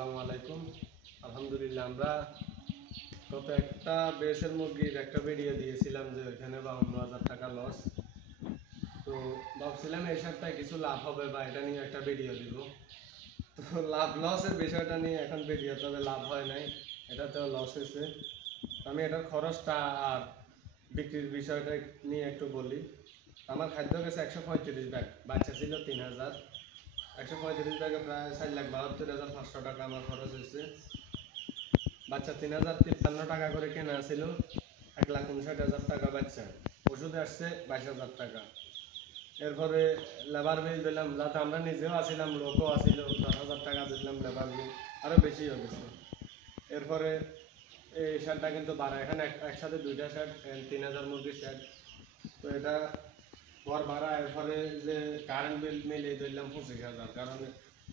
আসসালামু আলাইকুম। আলহামদুলিল্লাহ, আমরা গত একটা বেসের মুরগির একটা ভিডিও দিয়েছিলাম যে ওইখানে 52,000 টাকা লস। তো ভাবছিলাম এই সপ্তাহে কিছু লাভ হবে বা এটা নিয়ে একটা ভিডিও দিব। তো লাভ লসের বিষয়টা নিয়ে এখন ভিডিও, তবে লাভ হয় নাই, এটাতেও লস হয়েছে। আমি এটার খরচটা আর বিক্রির বিষয়টা নিয়ে একটু বলি। আমার খাদ্য গেছে 135 ব্যাগ, বাচ্চা ছিল 3,000। 135 ব্যাগে প্রায় 4,72,500 টাকা আমার খরচ হয়েছে। বাচ্চা 3,053 টাকা করে কেনা ছিল, 1,59,000 টাকা বাচ্চা। ওষুধে আসছে 22,000 টাকা। এরপরে লেবার বিল দিলাম, যাতে আমরা নিজেও আসিলাম, লোকও আসিল, 10,000 টাকা দিলাম লেবার বিল, আরও বেশি হয়ে গেছে। এরপরে এই শার্টটা কিন্তু বাড়া, এখানে একসাথে দুইটা শার্ট, 3,000 মুরগির শার্ট। তো এটা ঘর ভাড়া, এরপরে যে কারেন্ট বিল মিলিয়ে দিলাম 25,000, কারণ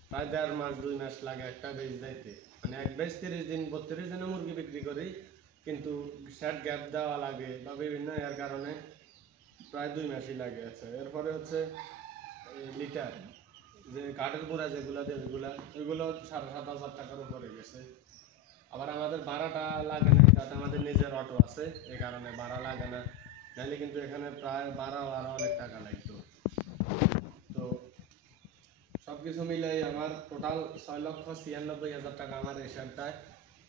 প্রায় 1.5 মাস 2 মাস লাগে একটা বেচ যাইতে। মানে এক বেচ 30 দিন 32 দিনে মুরগি বিক্রি করি, কিন্তু শার্ট গ্যাপ দেওয়া লাগে বা বিভিন্ন এর কারণে প্রায় 2 মাসই লাগে। আছে এরপরে হচ্ছে লিটার, যে কাঠের গুঁড়া যেগুলো দেয় ওইগুলো 7,500 টাকার উপরে গেছে। আবার আমাদের ভাড়াটা লাগে না, তাতে আমাদের নিজের অটো আছে, এই কারণে ভাড়া লাগে না, নাহলে কিন্তু এখানে প্রায় ভাড়া অনেক টাকা লাগতো। তো সব কিছু মিলাই আমার টোটাল 6,96,000 টাকা আমার এই শার্টটায়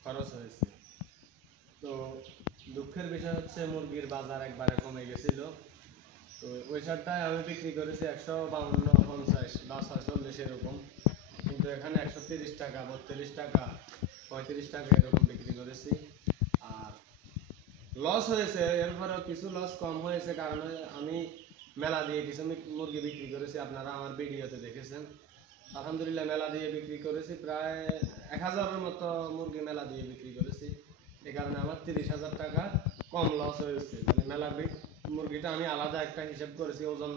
খরচ হয়েছে। তো দুঃখের বিষয় হচ্ছে মুরগির বাজার একবারে কমে গেছিল। তো ওই শার্টটায় আমি বিক্রি করেছি 152, 50 বা 46 এরকম, কিন্তু এখানে 130 টাকা, 32 টাকা, 35 টাকা এরকম বিক্রি করেছি। আর লস হয়েছে, এরপরেও কিছু লস কম হয়েছে, কারণ আমি মেলা দিয়ে কিছু মুরগি বিক্রি করেছি, আপনারা আমার ভিডিওতে দেখেছেন। আলহামদুলিল্লাহ, মেলা দিয়ে বিক্রি করেছি প্রায় 1,000-এর মতো মুরগি মেলা দিয়ে বিক্রি করেছি। এই কারণে আমার 30,000 টাকা কম লস হয়েছে। মানে মেলার মুরগিটা আমি আলাদা একটা হিসাব করেছি, ওজন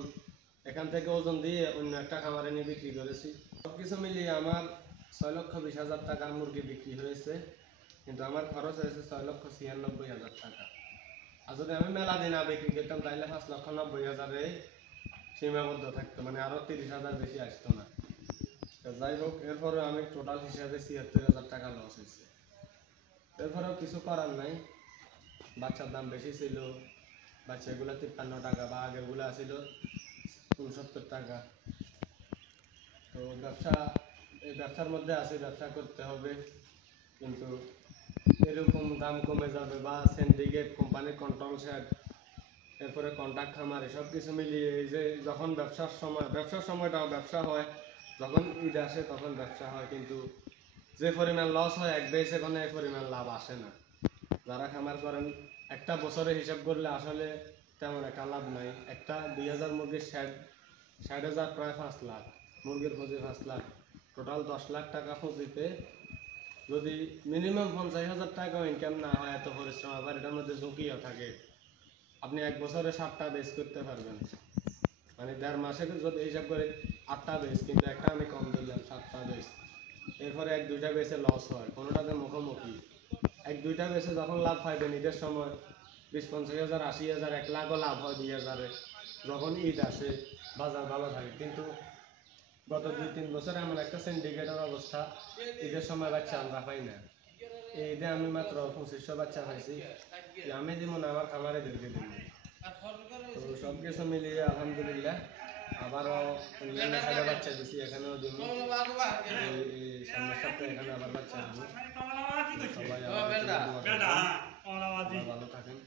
এখান থেকে ওজন দিয়ে অন্য একটা খামারে নিয়ে বিক্রি করেছি। সব কিছু মিলিয়ে আমার 6,20,000 টাকার মুরগি বিক্রি হয়েছে, কিন্তু আমার খরচ হয়েছে 6,96,000 টাকা। আর যদি আমি মেলা দিন বিক্রি করতাম তাহলে 5,90,000 সীমাবদ্ধ থাকতো, মানে আরো 30,000 বেশি আসতো না। যাই হোক, এরপরে আমি টোটাল হিসাবে 76,000 টাকা লস হয়েছে। এরপরেও কিছু করার নাই, বাচ্চার দাম বেশি ছিল, বাচ্চাগুলো 53 টাকা বা আগেরগুলো ছিল 69 টাকা। তো এই ব্যবসার মধ্যে আছে, ব্যবসা করতে হবে, কিন্তু এরকম দাম কমে যাবে বা সিন্ডিকেট কোম্পানির কন্ট্রোল সেট, এরপরে কন্ট্রাক্ট খামার, এসব কিছু মিলিয়ে এই যে যখন ব্যবসার সময়টাও ব্যবসা হয়, যখন ঈদ আসে তখন ব্যবসা হয়, কিন্তু যে পরিমাণ লস হয় এক বেচে কোনো এই পরিমাণ লাভ আসে না। যারা খামার করেন একটা বছরে হিসাব করলে আসলে তেমন একটা লাভ নাই। একটা 2,000 মুরগির 60,000 প্রায় 5 লাখ, মুরগির পুঁজি 5 লাখ, টোটাল 10 লাখ টাকা পুঁজিতে যদি মিনিমাম 50,000 টাকা ইনকাম না হয়, এত পরিশ্রম, আবার এটার মধ্যে ঝুঁকিও থাকে। আপনি এক বছরে 7টা বেচ করতে পারবেন, মানে 1.5 মাসে যদি হিসাব করে 8টা বেচ, কিন্তু একটা আমি কম দিলাম 7টা বেচ। এরপরে 1-2টা বেচে লস হয়, কোনোটাতে মুখোমুখি। 1-2টা বেচে যখন লাভ পাইবেন ঈদের সময় 20-50,000, 80,000, 1 লাখও লাভ হয় 2,000-এ, যখন ঈদ আসে বাজার ভালো থাকে। কিন্তু গত 2-3 বছরে এমন একটা সিন্ডিকেটের অবস্থা, ঈদের সময় বাচ্চা আমরা পাই না। এই ঈদে আমি মাত্র 2500 বাচ্চা পাইছি, আমি দিব না, আমার খামারে দিতে দিব। তো সব কিছু মিলিয়ে আলহামদুলিল্লাহ, আবারও অন্যান্য সাইডে বাচ্চা দিছি, এখানেও দিব, সামনের সপ্তাহে এখানে আবার বাচ্চা দিব। সবাই ভালো থাকেন।